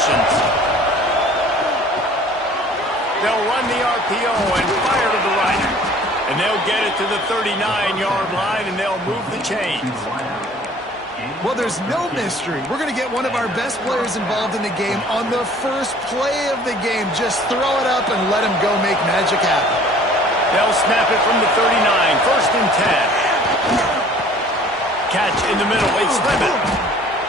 formations. They'll run the RPO and fire to the right. And they'll get it to the 39-yard line, and they'll move the chains. Well, there's no mystery. We're going to get one of our best players involved in the game on the first play of the game. Just throw it up and let him go make magic happen. They'll snap it from the 39, first and 10. Catch in the middle, it's Lemon.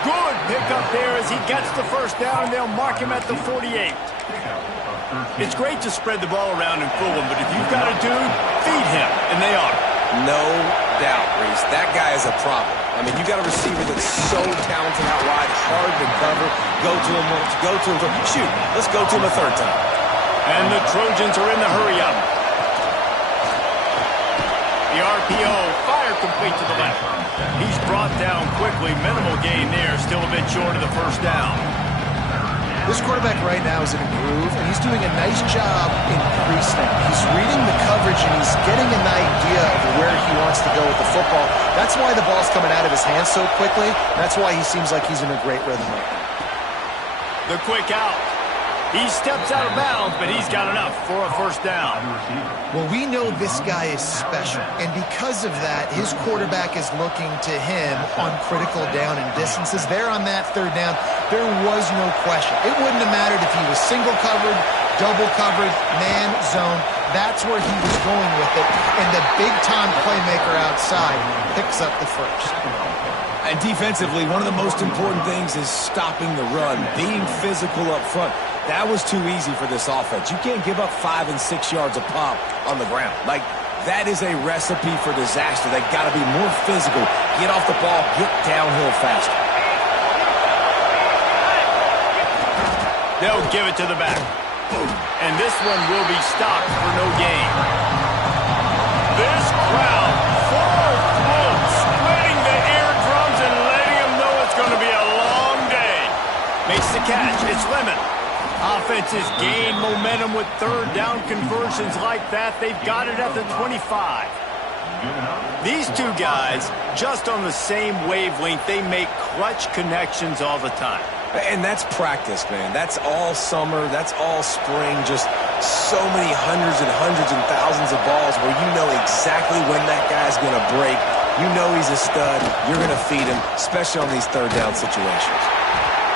Good pickup there as he gets the first down, and they'll mark him at the 48. It's great to spread the ball around and fool him, but if you've got a dude, feed him, and they are. No doubt, Reese. That guy is a problem. I mean, you got a receiver that's so talented out wide, hard to cover. Go to him once, go to him twice. Shoot, let's go to him a third time. And the Trojans are in the hurry-up. The RPO, fire complete to the left. He's brought down quickly. Minimal gain there, still a bit short of the first down. This quarterback right now is in a groove, and he's doing a nice job in pre-snap. He's reading the coverage, and he's getting an idea of where he wants to go with the football. That's why the ball's coming out of his hands so quickly. That's why he seems like he's in a great rhythm right now. The quick out. He steps out of bounds, but he's got enough for a first down. Well, we know this guy is special, and because of that, his quarterback is looking to him on critical down and distances. There on that third down, there was no question. It wouldn't have mattered if he was single covered, double covered, man, zone. That's where he was going with it, and the big-time playmaker outside picks up the first. And defensively, one of the most important things is stopping the run, being physical up front. That was too easy for this offense. You can't give up 5 and 6 yards a pop on the ground. Like, that is a recipe for disaster. They got to be more physical, get off the ball, get downhill faster. They'll give it to the back. And this one will be stopped for no gain. This crowd full throat, splitting the eardrums and letting them know it's going to be a long day. Makes the catch. It's Lemon. Offenses gain momentum with third down conversions like that. They've got it at the 25. These two guys, just on the same wavelength, they make clutch connections all the time. And that's practice, man. That's all summer. That's all spring. Just so many hundreds and thousands of balls where you know exactly when that guy's going to break. You know he's a stud. You're going to feed him, especially on these third down situations.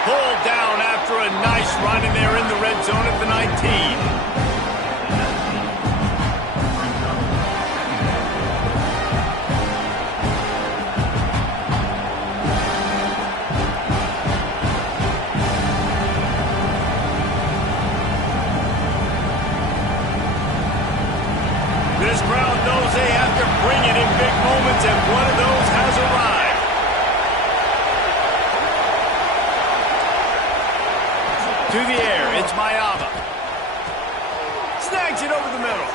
Pulled down after a nice run, and they're in the red zone at the 19. This crowd knows they have to bring it in big moments, and one of those has arrived. To the air, it's Mayava. Snags it over the middle.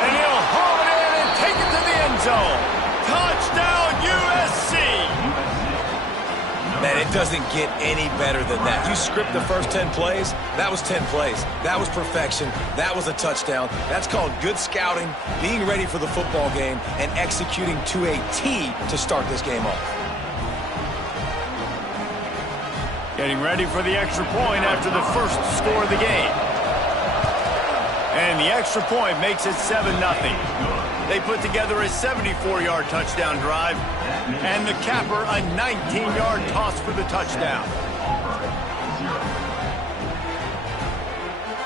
And he'll haul it in and take it to the end zone. Touchdown, USC! Man, it doesn't get any better than that. You script the first 10 plays, that was 10 plays. That was perfection. That was a touchdown. That's called good scouting, being ready for the football game, and executing to a T to start this game off. Getting ready for the extra point after the first score of the game. And the extra point makes it 7-0. They put together a 74-yard touchdown drive, and the capper a 19-yard toss for the touchdown.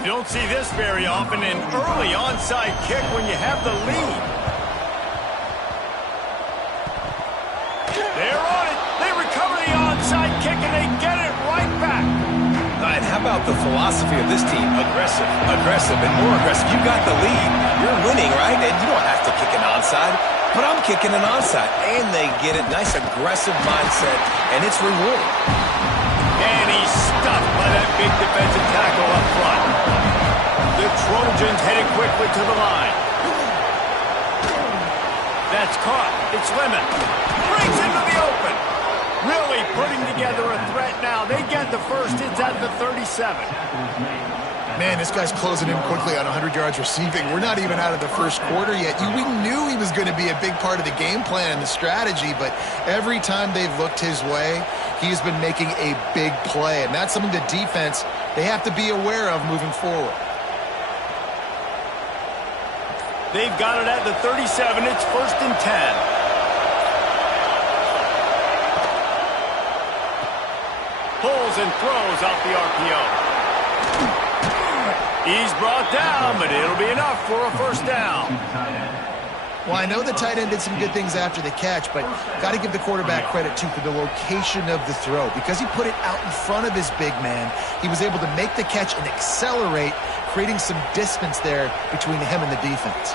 You don't see this very often, an early onside kick when you have the lead. They're on it. They recover the onside kick, and they get it right back. And how about the philosophy of this team? Aggressive, aggressive, and more aggressive. You got the lead. You're winning, right? And you don't have to kick an onside. But I'm kicking an onside. And they get it. Nice aggressive mindset, and it's rewarding. And he's stuffed by that big defensive tackle up front. The Trojans headed quickly to the line. That's caught. It's Lemon. Brings into the open. Really putting together a threat now. They get the first. It's at the 37. Man, this guy's closing in quickly on 100 yards receiving. We're not even out of the first quarter yet. We knew he was going to be a big part of the game plan and the strategy, but every time they've looked his way, he's been making a big play, and that's something the defense, they have to be aware of moving forward. They've got it at the 37. It's 1st and 10. Pulls and throws out the RPO. He's brought down, but it'll be enough for a 1st down. Well, I know the tight end did some good things after the catch, but got to give the quarterback credit, too, for the location of the throw. Because he put it out in front of his big man, he was able to make the catch and accelerate, creating some distance there between him and the defense.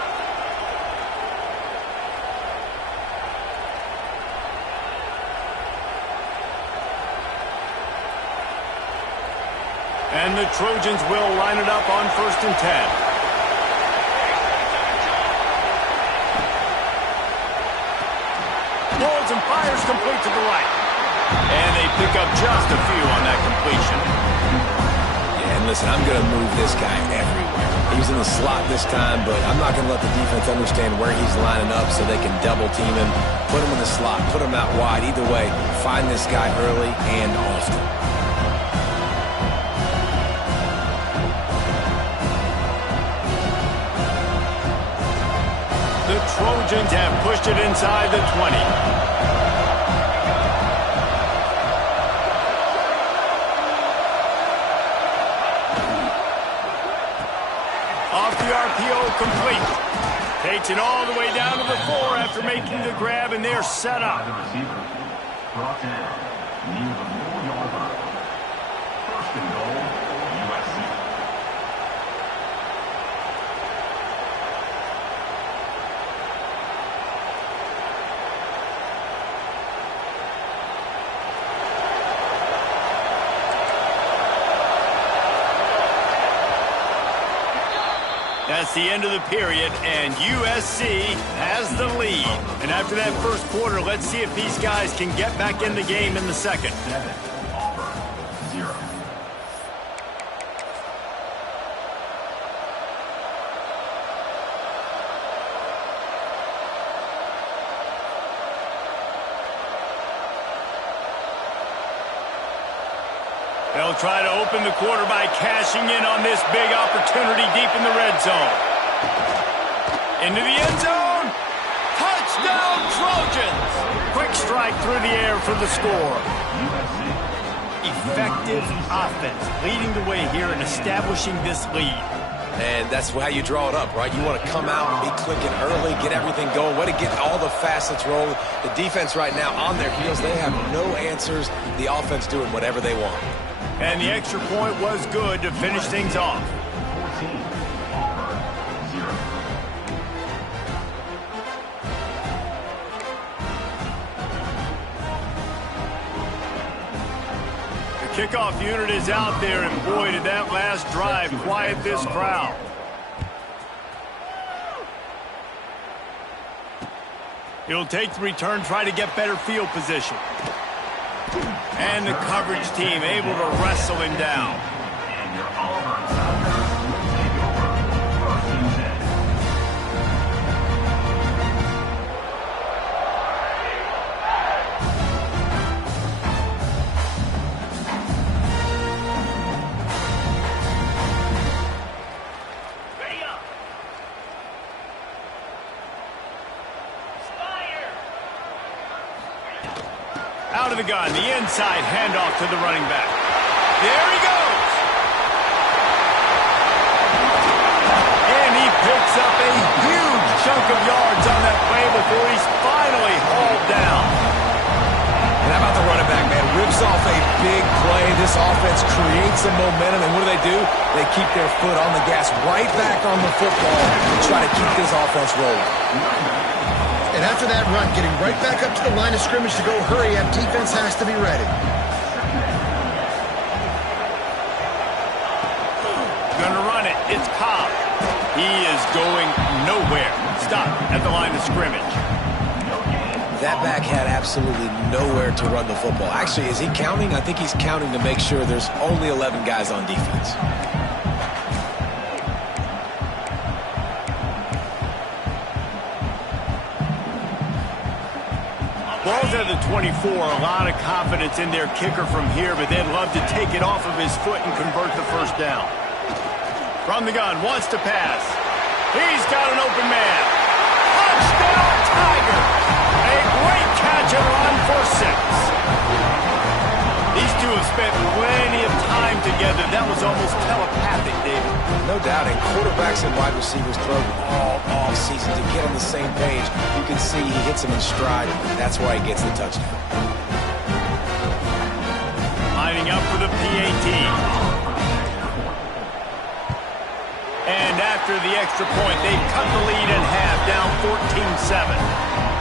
And the Trojans will line it up on 1st and 10. Pulls and fires complete to the right. And they pick up just a few on that completion. Yeah, and listen, I'm going to move this guy everywhere. He's in the slot this time, but I'm not going to let the defense understand where he's lining up so they can double team him, put him in the slot, put him out wide. Either way, find this guy early and often. The Trojans have pushed it inside the 20. Off the RPO, complete. Takes it all the way down to the 4 after making the grab, and they're set up. Brought down near the 4-yard line. 1st and goal, USC. That's the end of the period, and USC has the lead. And after that first quarter, let's see if these guys can get back in the game in the second. 7, Auburn, 0. They'll try to open the quarter by cashing in on this big opportunity deep in the red zone. Into the end zone. Touchdown, Trojans! Quick strike through the air for the score. Effective offense leading the way here and establishing this lead. And that's how you draw it up, right? You want to come out, be clicking early, get everything going, way to get all the facets rolling. The defense right now on their heels, they have no answers. The offense doing whatever they want. And the extra point was good to finish things off. 14, Auburn, 0. The kickoff unit is out there, and boy, did that last drive quiet this crowd. He'll take the return, try to get better field position. And the coverage team able to wrestle him down. And your Auburn Sounders will take over 1st and 10. Ready up. Out of the gun, the inside handoff to the running back. There he goes. And he picks up a huge chunk of yards on that play before he's finally hauled down. And how about the running back, man? Rips off a big play. This offense creates some momentum, and what do? They keep their foot on the gas, right back on the football, and try to keep this offense rolling. And after that run, getting right back up to the line of scrimmage to go hurry up, defense has to be ready. Gonna run it. It's Cobb. He is going nowhere. Stop at the line of scrimmage. That back had absolutely nowhere to run the football. Actually, is he counting? I think he's counting to make sure there's only 11 guys on defense. Ball's at the 24, a lot of confidence in their kicker from here, but they'd love to take it off of his foot and convert the first down. From the gun, wants to pass. He's got an open man. Touchdown, Tigers! A great catch and run for 6. These two have spent plenty of time together. That was almost telepathic, David. No doubt, and quarterbacks and wide receivers throw all off-season to get on the same page. You can see he hits them in stride. That's why he gets the touchdown. Lining up for the PAT. And after the extra point, they cut the lead in half, down 14-7.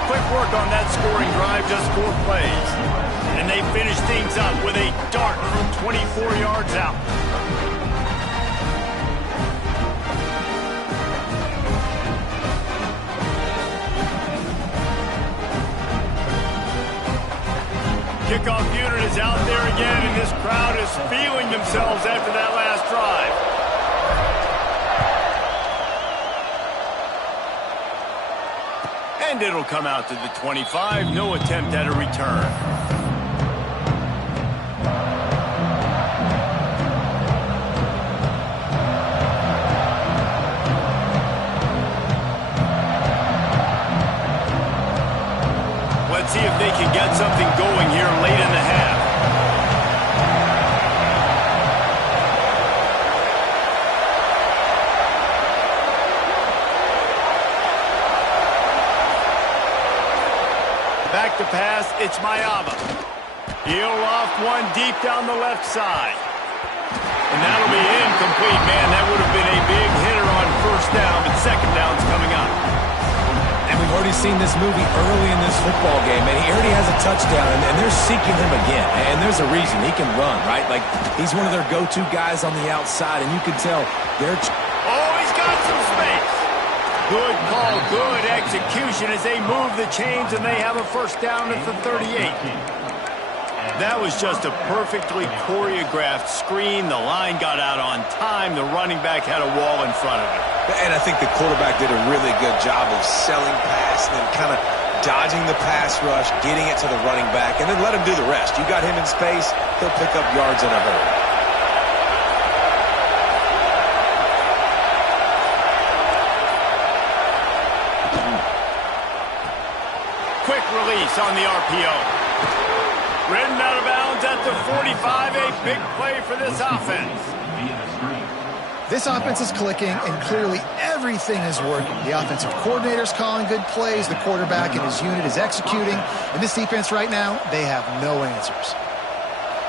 Quick work on that scoring drive, just 4 plays. And they finish things up with a dart from 24 yards out. Kickoff unit is out there again, and this crowd is feeling themselves after that last drive. And it'll come out to the 25. No attempt at a return. Let's see if they can get something going here late in the half. Back to pass, it's Mayava. He'll loft one deep down the left side. And that'll be incomplete, man. That would have been a big hitter on first down, but second down's coming up. And we've already seen this movie early in this football game, and he already has a touchdown, and they're seeking him again. And there's a reason. He can run, right? Like, he's one of their go-to guys on the outside, and you can tell they're... Oh, he's got some space. Good call, good execution as they move the chains, and they have a first down at the 38. That was just a perfectly choreographed screen. The line got out on time. The running back had a wall in front of him. And I think the quarterback did a really good job of selling pass and then kind of dodging the pass rush, getting it to the running back, and then let him do the rest. You got him in space, he'll pick up yards in a hurry. Quick release on the RPO. Ridden out of bounds at the 45, a big play for this offense. This offense is clicking, and clearly everything is working. The offensive coordinator's calling good plays. The quarterback and his unit is executing. And this defense right now, they have no answers.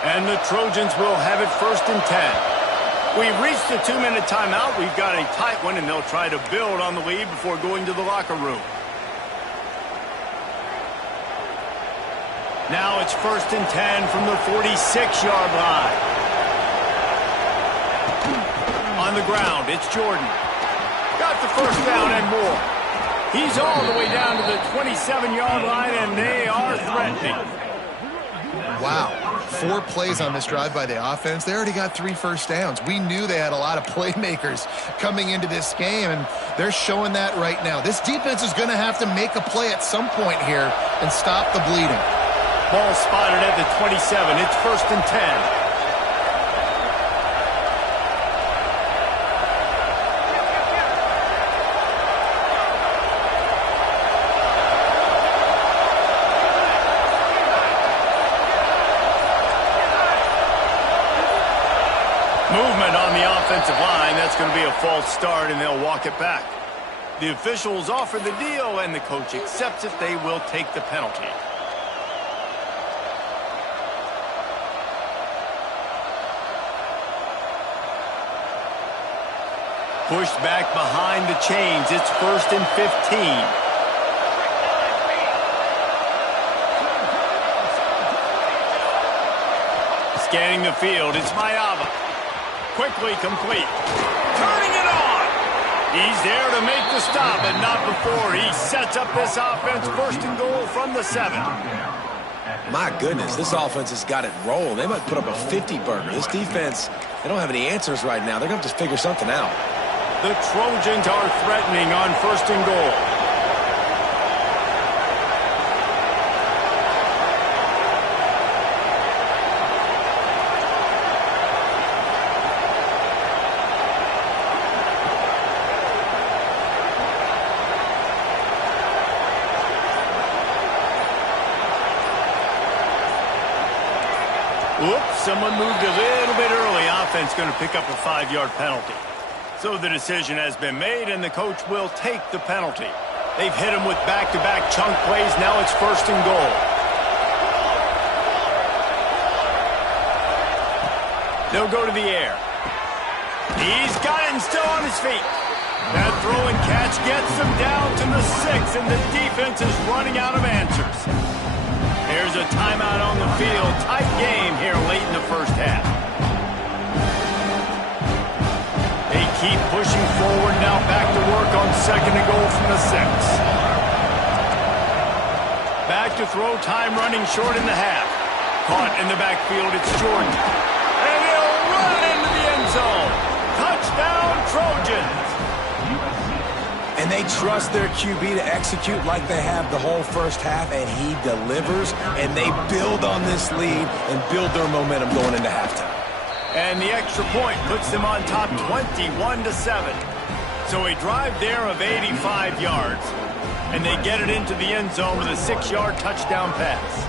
And the Trojans will have it first and 10. We've reached the 2-minute timeout. We've got a tight one, and they'll try to build on the lead before going to the locker room. Now it's first and 10 from the 46-yard line. On the ground, it's Jordan. Got the first down and more. He's all the way down to the 27-yard line, and they are threatening. Wow. 4 plays on this drive by the offense. They already got 3 first downs. We knew they had a lot of playmakers coming into this game, and they're showing that right now. This defense is going to have to make a play at some point here and stop the bleeding. Ball spotted at the 27. It's first and 10. Movement on the offensive line. That's going to be a false start, and they'll walk it back. The officials offer the deal, and the coach accepts it. They will take the penalty. Pushed back behind the chains. It's first and 15. Scanning the field. It's Mayava. Quickly complete. Turning it on. He's there to make the stop, but not before. He sets up this offense first and goal from the 7. My goodness, this offense has got it rolling. They might put up a 50-burger. This defense, they don't have any answers right now. They're going to have to figure something out. The Trojans are threatening on first and goal. Oops, someone moved a little bit early. Offense going to pick up a 5-yard penalty. So the decision has been made, and the coach will take the penalty. They've hit him with back-to-back chunk plays. Now it's 1st and goal. They'll go to the air. He's got it and still on his feet. That throw and catch gets them down to the 6, and the defense is running out of answers. There's a timeout on the field. Tight game here late in the first half. They keep pushing forward now. Back to work on 2nd and goal from the 6. Back to throw. Time running short in the half. Caught in the backfield. It's Jordan. And he'll run into the end zone. Touchdown, Trojans. And they trust their QB to execute like they have the whole first half, and he delivers, and they build on this lead and build their momentum going into halftime. And the extra point puts them on top 21-7. So a drive there of 85 yards, and they get it into the end zone with a 6-yard touchdown pass.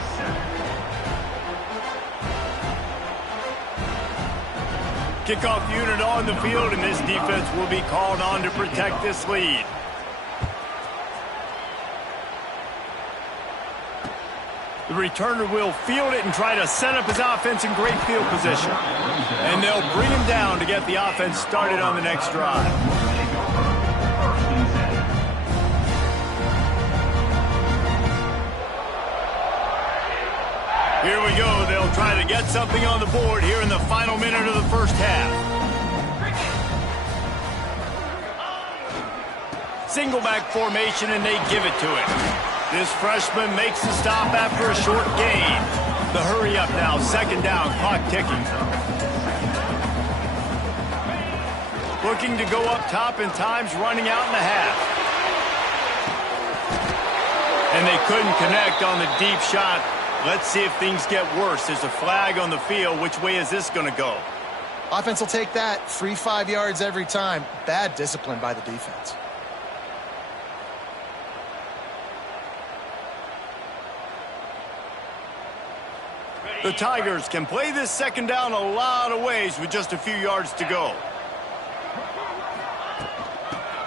Kickoff unit on the field, and this defense will be called on to protect this lead. The returner will field it and try to set up his offense in great field position. And they'll bring him down to get the offense started on the next drive. Here we go. They'll try to get something on the board here in the final minute of the first half. Single back formation, and they give it to him. This freshman makes the stop after a short gain. The hurry up now, 2nd down, clock ticking. Looking to go up top, and time's running out in the half. And they couldn't connect on the deep shot. Let's see if things get worse. There's a flag on the field. Which way is this going to go? Offense will take that. Free 5 yards every time. Bad discipline by the defense. The Tigers can play this 2nd down a lot of ways with just a few yards to go.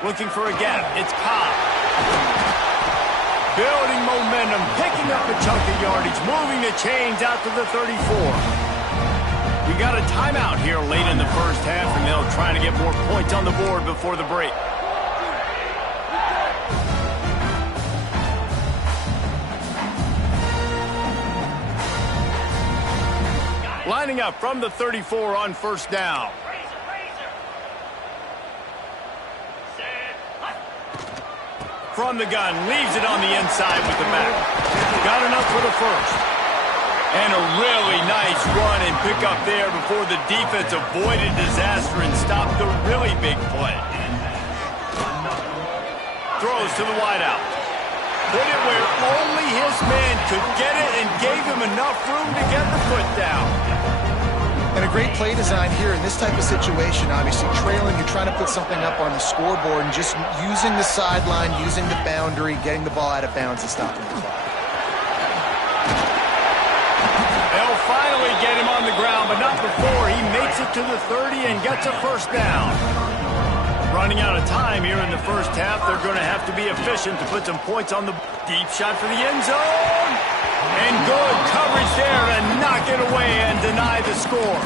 Looking for a gap. It's Cobb. Building momentum, picking up a chunk of yardage, moving the chains out to the 34. We got a timeout here late in the first half, and they'll try to get more points on the board before the break. Lining up from the 34 on 1st down. From the gun, leaves it on the inside with the back. Got enough for the first. And a really nice run and pick up there before the defense avoided disaster and stopped the really big play. Throws to the wideout. Put it where only his man could get it and gave him enough room to get the foot down. And a great play design here in this type of situation. Obviously, trailing, you're trying to put something up on the scoreboard and just using the sideline, using the boundary, getting the ball out of bounds and stopping the clock. They'll finally get him on the ground, but not before he makes it to the 30 and gets a 1st down. Running out of time here in the first half. They're going to have to be efficient to put some points on the deep shot for the end zone. And good coverage there to knock it away and deny the score.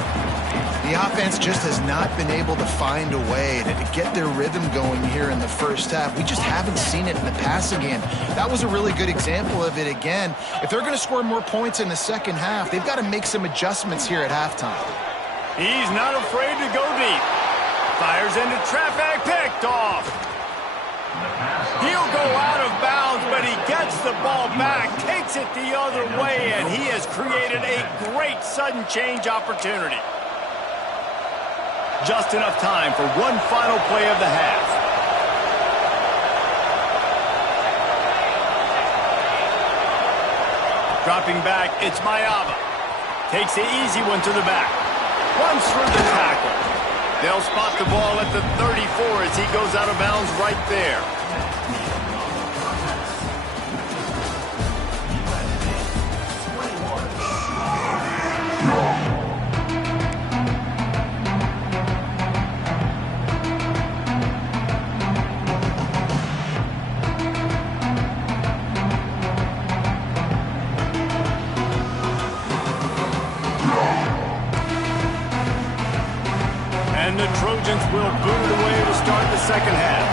The offense just has not been able to find a way to get their rhythm going here in the first half. We just haven't seen it in the passing game. That was a really good example of it again. If they're going to score more points in the second half, they've got to make some adjustments here at halftime. He's not afraid to go deep. Fires into traffic, picked off. He'll go out of bounds, but he gets the ball back, takes it the other way, and he has created a great sudden change opportunity. Just enough time for one final play of the half. Dropping back, it's Mayava. Takes the easy one to the back. Runs through the tackle. They'll spot the ball at the 34 as he goes out of bounds right there. Trojans will boot it away to start the second half.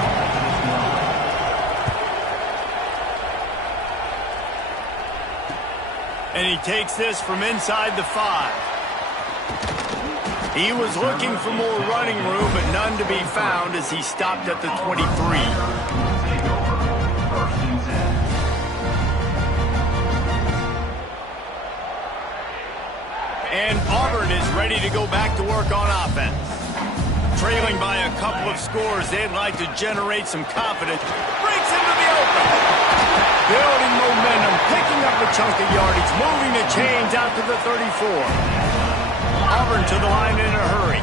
And he takes this from inside the 5. He was looking for more running room, but none to be found as he stopped at the 23. And Auburn is ready to go back to work on offense. Trailing by a couple of scores, they'd like to generate some confidence. Breaks into the open. Building momentum, picking up a chunk of yardage, moving the chains out to the 34. Auburn to the line in a hurry.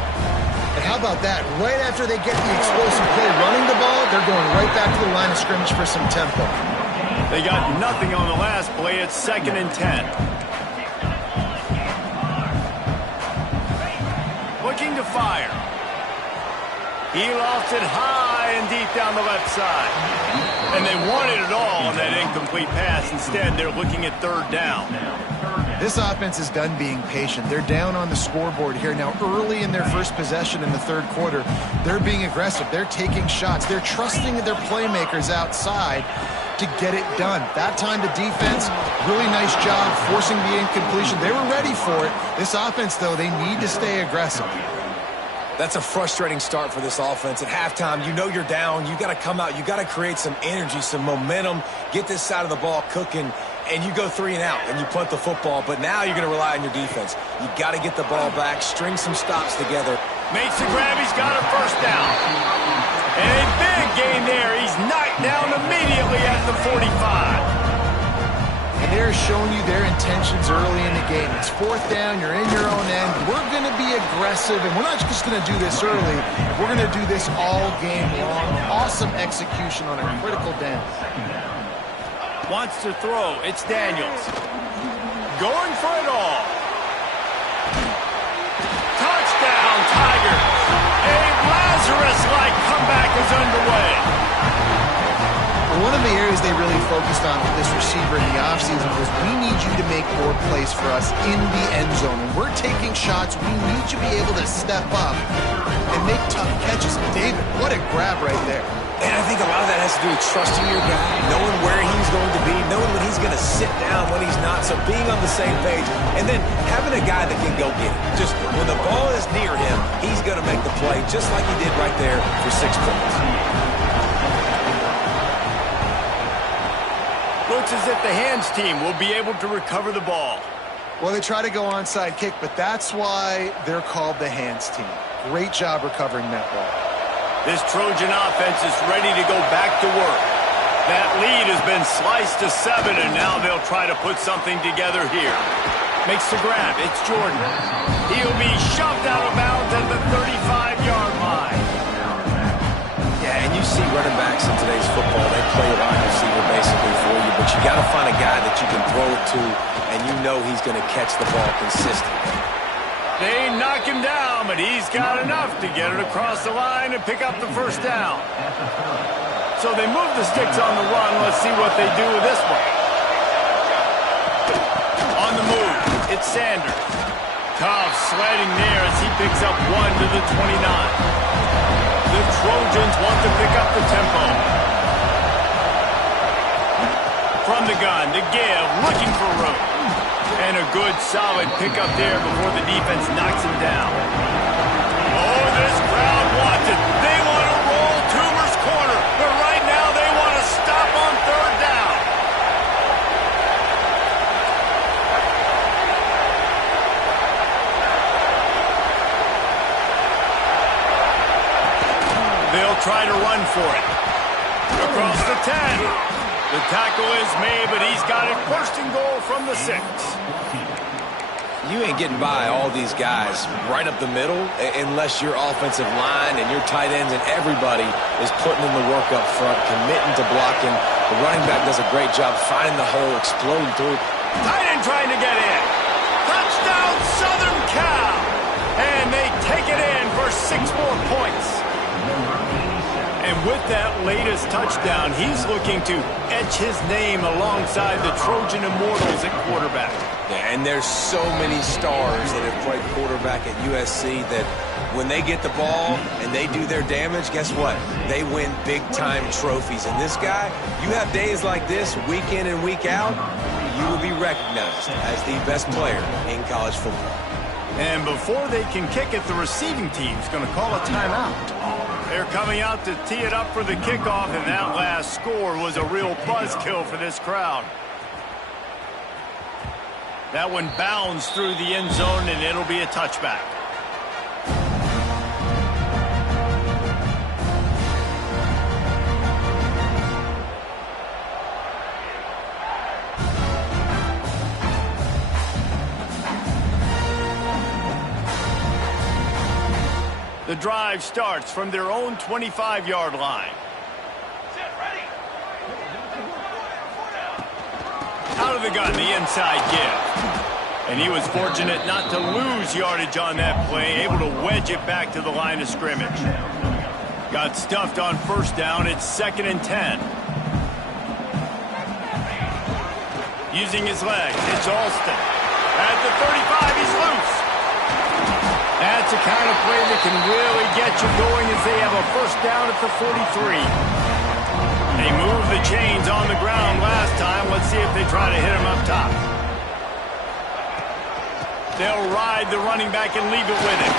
And how about that? Right after they get the explosive play running the ball, they're going right back to the line of scrimmage for some tempo. They got nothing on the last play. It's 2nd and 10. Looking to fire. He lost it high and deep down the left side. And they wanted it all on that incomplete pass. Instead, they're looking at 3rd down. This offense is done being patient. They're down on the scoreboard here. Now, early in their first possession in the 3rd quarter, they're being aggressive. They're taking shots. They're trusting their playmakers outside to get it done. That time, the defense, really nice job forcing the incompletion. They were ready for it. This offense, though, they need to stay aggressive. That's a frustrating start for this offense. At halftime, you know you're down. You got to come out. You got to create some energy, some momentum, get this side of the ball cooking, and you go 3 and out, and you punt the football. But now you're going to rely on your defense. You got to get the ball back, string some stops together. Makes the grab. He's got a 1st down. And a big gain there. He's knocked down immediately at the 45. And they're showing you their intentions early in the game. It's 4th down. You're in your own end. We're going to be aggressive, and we're not just going to do this early. We're going to do this all game long. Awesome execution on a critical down. Wants to throw. It's Daniels. Going for it all. Touchdown, Tigers. A Lazarus-like comeback is underway. One of the areas they really focused on with this receiver in the offseason was we need you to make more plays for us in the end zone. When we're taking shots, we need you to be able to step up and make tough catches. David, what a grab right there. And I think a lot of that has to do with trusting your guy, knowing where he's going to be, knowing when he's going to sit down, when he's not, so being on the same page, and then having a guy that can go get it. Just when the ball is near him, he's going to make the play, just like he did right there for 6 points. Looks as if the hands team will be able to recover the ball. Well, they try to go onside kick, but that's why they're called the hands team. Great job recovering that ball. This Trojan offense is ready to go back to work. That lead has been sliced to 7, and now they'll try to put something together here. Makes the grab. It's Jordan. He'll be shoved out of bounds at the 35-yard line. Yeah, and you see running backs in today's football, they play wide receiver basically for you, but you got to find a guy that you can throw it to, and you know he's going to catch the ball consistently. They knock him down, but he's got enough to get it across the line and pick up the 1st down. So they move the sticks on the run. Let's see what they do with this one. On the move, it's Sanders. Tough sledding there as he picks up 1 to the 29. The Trojans want to pick up the tempo. From the gun, the give, looking for room. And a good, solid pickup there before the defense knocks him down. Oh, this crowd wants it. They want to roll Toomer's corner, but right now they want to stop on 3rd down. They'll try to run for it. Across the 10. The tackle is made, but he's got it 1st and goal from the 6. You ain't getting by all these guys right up the middle unless your offensive line and your tight ends and everybody is putting in the work up front, committing to blocking. The running back does a great job finding the hole, exploding through. Tight end trying to get in. Touchdown, Southern Cal. And they take it in for 6 more points. And with that latest touchdown, he's looking to etch his name alongside the Trojan Immortals at quarterback. Yeah, and there's so many stars that have played quarterback at USC that when they get the ball and they do their damage, guess what? They win big-time trophies. And this guy, you have days like this, week in and week out, you will be recognized as the best player in college football. And before they can kick it, the receiving team's going to call a timeout. They're coming out to tee it up for the kickoff, and that last score was a real buzzkill for this crowd. That one bounds through the end zone, and it'll be a touchback. The drive starts from their own 25-yard line. Out of the gun, the inside give. And he was fortunate not to lose yardage on that play, able to wedge it back to the line of scrimmage. Got stuffed on first down. It's 2nd and 10. Using his legs, it's Alston. At the 35, he's loose. That's the kind of play that can really get you going as they have a first down at the 43. They moved the chains on the ground last time. Let's see if they try to hit him up top. They'll ride the running back and leave it with him.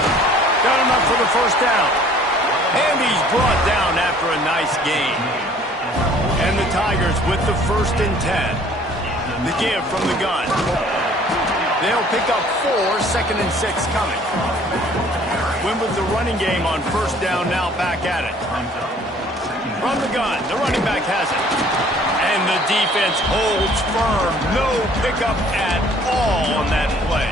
Got him up for the first down. And he's brought down after a nice gain. And the Tigers with the 1st and 10. The give from the gun. They'll pick up 4, 2nd and 6 coming. Win with the running game on first down, now back at it. From the gun, the running back has it. And the defense holds firm. No pickup at all on that play.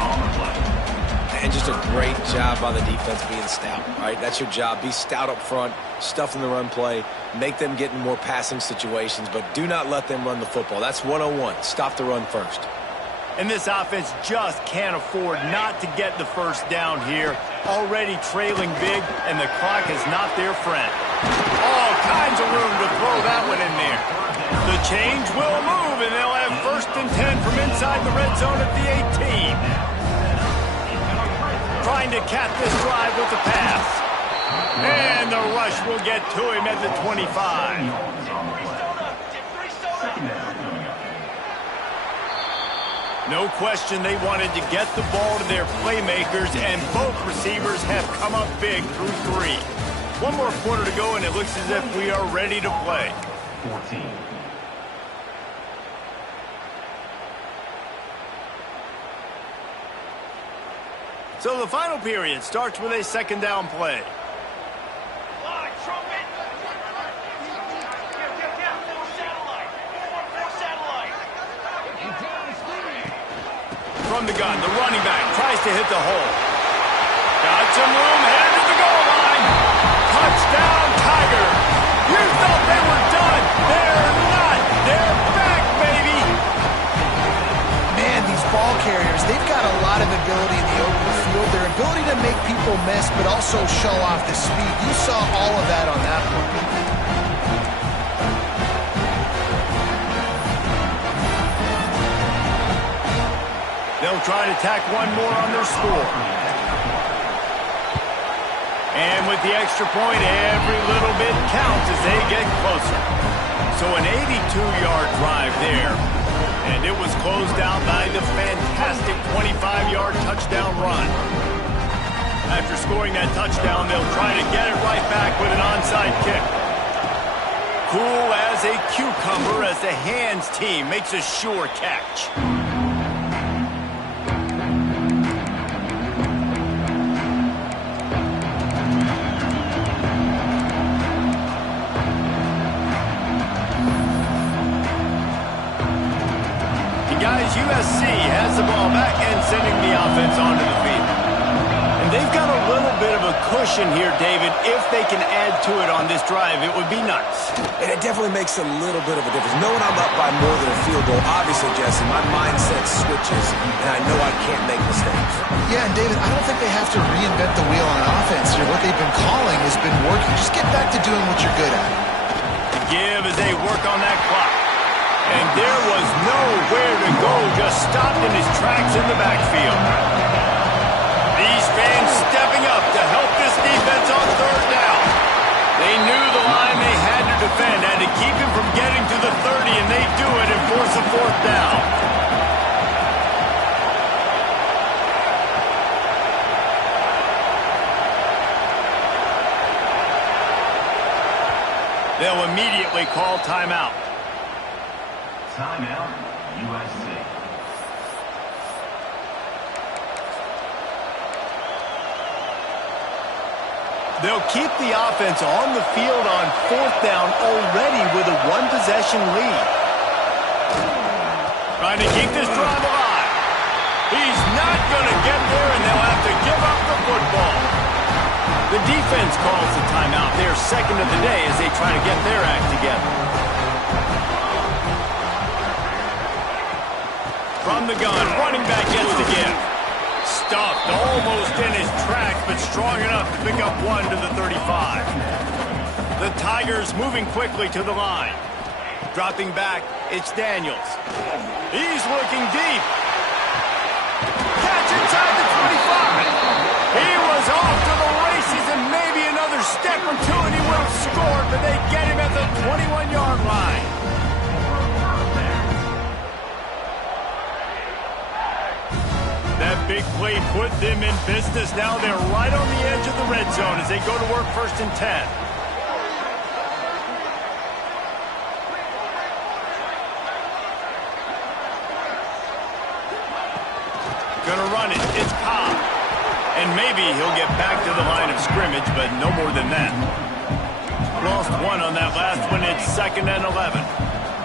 And just a great job by the defense being stout, right? That's your job. Be stout up front, stuff in the run play, make them get in more passing situations, but do not let them run the football. That's 101. Stop the run first. And this offense just can't afford not to get the first down here. Already trailing big, and the clock is not their friend. All kinds of room to throw that one in there. The change will move, and they'll have 1st and 10 from inside the red zone at the 18. Trying to cap this drive with the pass. And the rush will get to him at the 25. No question they wanted to get the ball to their playmakers, and both receivers have come up big through 3. One more quarter to go, and it looks as if we are ready to play. 14. So the final period starts with a 2nd down play. From the gun, the running back tries to hit the hole. Got some room, headed to the goal line. Touchdown, Tigers. You thought they were done. They're not. They're back, baby. Man, these ball carriers, they've got a lot of ability in the open field. Their ability to make people miss, but also show off the speed. You saw all of that on that play. They'll try to tack one more on their score. And with the extra point, every little bit counts as they get closer. So an 82-yard drive there. And it was closed out by the fantastic 25-yard touchdown run. After scoring that touchdown, they'll try to get it right back with an onside kick. Cool as a cucumber as the hands team makes a sure catch. USC has the ball back and sending the offense onto the field. And And they've got a little bit of a cushion here, David. If they can add to it on this drive, it would be nice. And it definitely makes a little bit of a difference. Knowing I'm up by more than a field goal, obviously, Jesse, my mindset switches, and I know I can't make mistakes. Yeah, and David, I don't think they have to reinvent the wheel on offense here. What they've been calling has been working. Just get back to doing what you're good at. The give as they work on that clock. And there was nowhere to go, just stopped in his tracks in the backfield. These fans stepping up to help this defense on third down. They knew the line they had to defend, had to keep him from getting to the 30, and they do it and force a fourth down. They'll immediately call timeout. Timeout, USC. They'll keep the offense on the field on fourth down already with a one-possession lead. Trying to keep this drive alive. He's not going to get there, and they'll have to give up the football. The defense calls the timeout. They're second of the day as they try to get their act together. From the gun, running back gets the give. Stuffed almost in his tracks, but strong enough to pick up one to the 35. The Tigers moving quickly to the line. Dropping back, it's Daniels. He's looking deep. Catch inside the 25. He was off to the races and maybe another step or two and he would have scored, but they get him at the 21-yard line. That big play put them in business. Now they're right on the edge of the red zone as they go to work first and 10. Gonna run it. It's Cobb. And maybe he'll get back to the line of scrimmage, but no more than that. Lost one on that last one. It's 2nd and 11.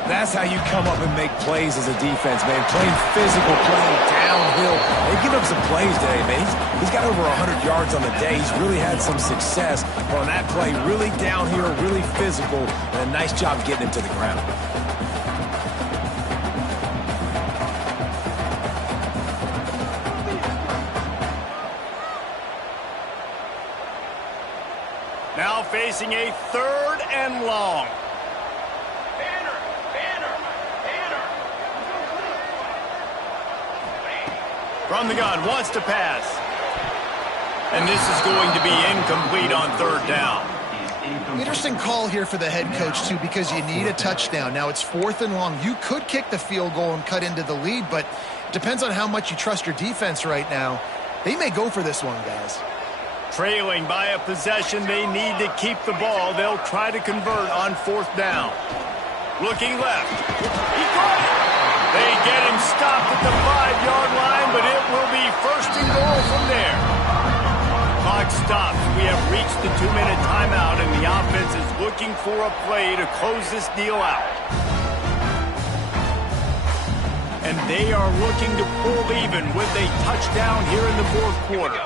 That's how you come up and make plays as a defense, man. Playing physical, playing downhill. They give up some plays today, man. He's got over 100 yards on the day. He's really had some success on that play. Really downhill, really physical, and a nice job getting him to the ground. Now facing a 3rd and long. From the gun, wants to pass. And this is going to be incomplete on 3rd down. Interesting call here for the head coach, too, because you need a touchdown. Now it's 4th and long. You could kick the field goal and cut into the lead, but it depends on how much you trust your defense right now. They may go for this one, guys. Trailing by a possession, they need to keep the ball. They'll try to convert on 4th down. Looking left. He caught it. They get him stopped at the 5-yard line, but it will be 1st and goal from there. Clock stops. We have reached the 2-minute timeout, and the offense is looking for a play to close this deal out. And they are looking to pull even with a touchdown here in the 4th quarter.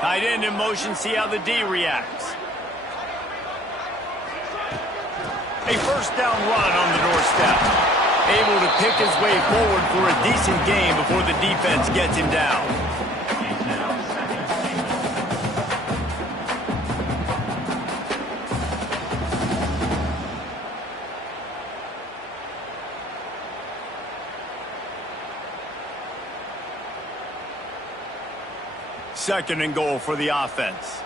Tight end in motion, see how the D reacts. A 1st down run on the doorstep. Able to pick his way forward for a decent gain before the defense gets him down. He's now 2nd and 2nd and goal for the offense.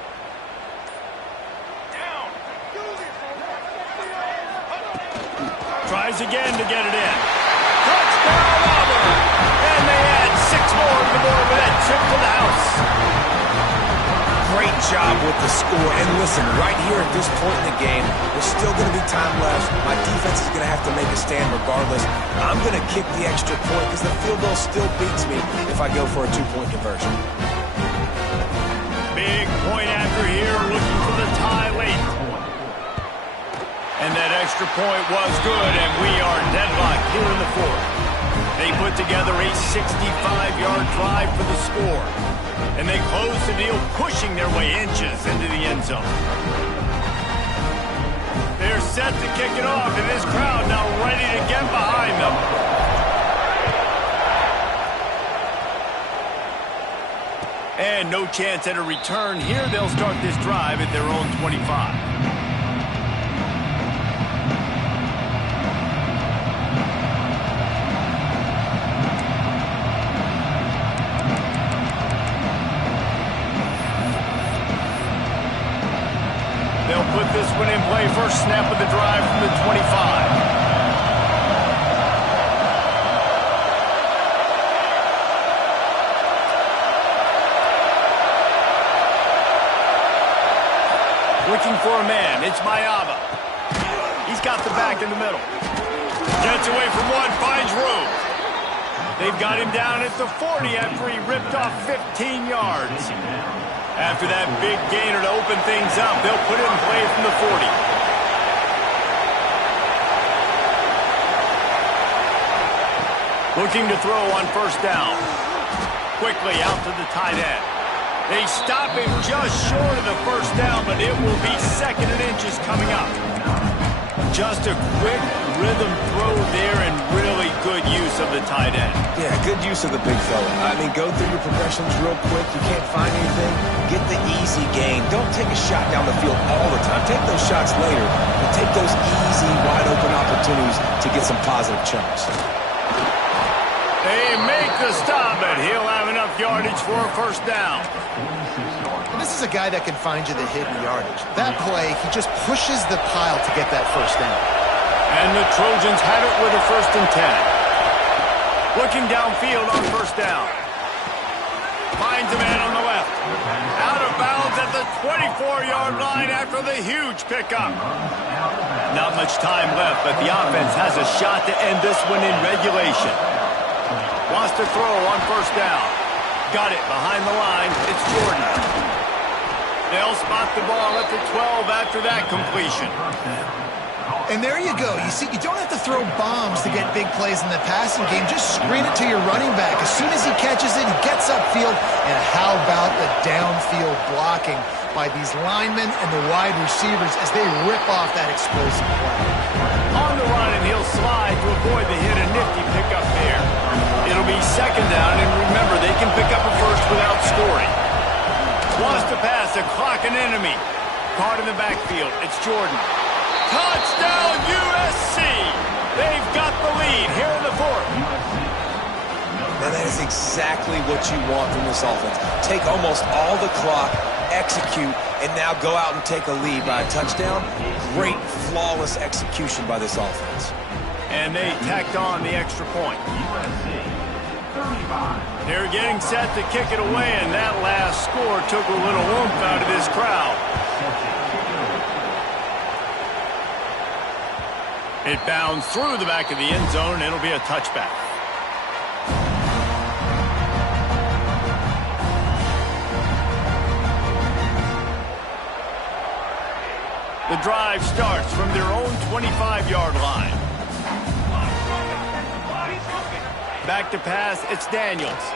Tries again to get it in. Touchdown, Auburn! And they add 6 more to the board with that trip to the house. Great job with the score. And listen, right here at this point in the game, there's still going to be time left. My defense is going to have to make a stand regardless. I'm going to kick the extra point because the field goal still beats me if I go for a 2-point conversion. Big point after here, looking for the tie late. And that extra extra point was good, and we are deadlocked here in the fourth. They put together a 65-yard drive for the score, and they close the deal, pushing their way inches into the end zone. They're set to kick it off, and this crowd now ready to get behind them. And no chance at a return here. They'll start this drive at their own 25. They'll put this one in play. First snap of the drive from the 25. Looking for a man. It's Mayava. He's got the back in the middle. Gets away from one, finds room. They've got him down at the 40 after he ripped off 15 yards. After that big gainer to open things up, they'll put it in play from the 40. Looking to throw on first down. Quickly out to the tight end. They stop him just short of the first down, but it will be second and inches coming up. Just a quick rhythm throw there and really good use of the tight end. Yeah, good use of the big fella. I mean, go through your progressions real quick. You can't find anything. Get the easy gain. Don't take a shot down the field all the time. Take those shots later, but take those easy, wide-open opportunities to get some positive chunks. They make the stop, but he'll have enough yardage for a first down. And this is a guy that can find you the hidden yardage. That play, he just pushes the pile to get that first down. And the Trojans had it with a 1st and 10. Looking downfield on first down. Finds a man on the left. Out of bounds at the 24-yard line after the huge pickup. Not much time left, but the offense has a shot to end this one in regulation. Wants to throw on first down. Got it behind the line. It's Jordan. They'll spot the ball at the 12 after that completion. And there you go. You see, you don't have to throw bombs to get big plays in the passing game. Just screen it to your running back. As soon as he catches it, he gets upfield. And how about the downfield blocking by these linemen and the wide receivers as they rip off that explosive play. On the run, and he'll slide to avoid the hit. A nifty pickup there. It'll be second down, and remember, they can pick up a first without scoring. Wants to pass, a clock an enemy. Caught in the backfield. It's Jordan. Touchdown, USC! They've got the lead here in the fourth. And that is exactly what you want from this offense. Take almost all the clock, execute, and now go out and take a lead by a touchdown. Great, flawless execution by this offense. And they tacked on the extra point. They're getting set to kick it away, and that last score took a little oomph out of this crowd. It bounced through the back of the end zone, and it'll be a touchback. The drive starts from their own 25-yard line. Back to pass, it's Daniels.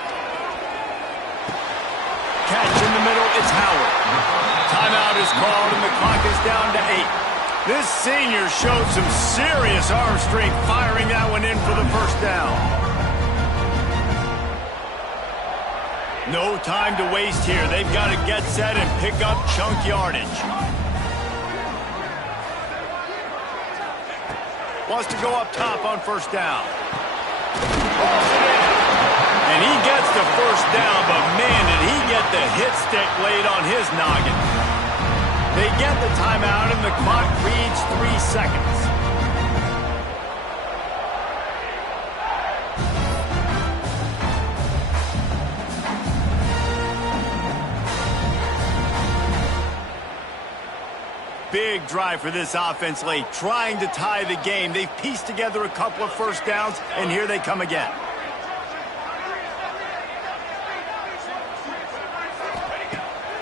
Catch in the middle, it's Howard. Timeout is called, and the clock is down to 8. This senior showed some serious arm strength firing that one in for the first down. No time to waste here. They've got to get set and pick up chunk yardage. Wants to go up top on first down. And he gets the first down, but man, did he get the hit stick laid on his noggin. They get the timeout, and the clock reads 3 seconds. Big drive for this offense late, trying to tie the game. They've pieced together a couple of first downs, and here they come again.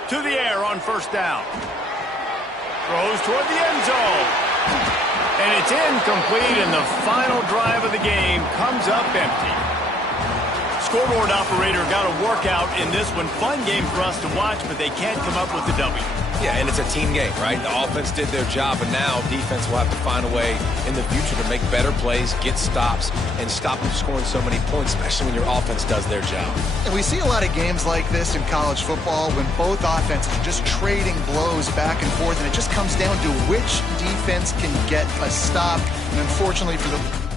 To the air on first down. Throws toward the end zone. And it's incomplete, and the final drive of the game comes up empty. Scoreboard operator got a workout in this one. Fun game for us to watch, but they can't come up with the W. Yeah, and it's a team game, right? The offense did their job, and now defense will have to find a way in the future to make better plays, get stops, and stop them scoring so many points, especially when your offense does their job. And we see a lot of games like this in college football when both offenses are just trading blows back and forth, and it just comes down to which defense can get a stop. And unfortunately for the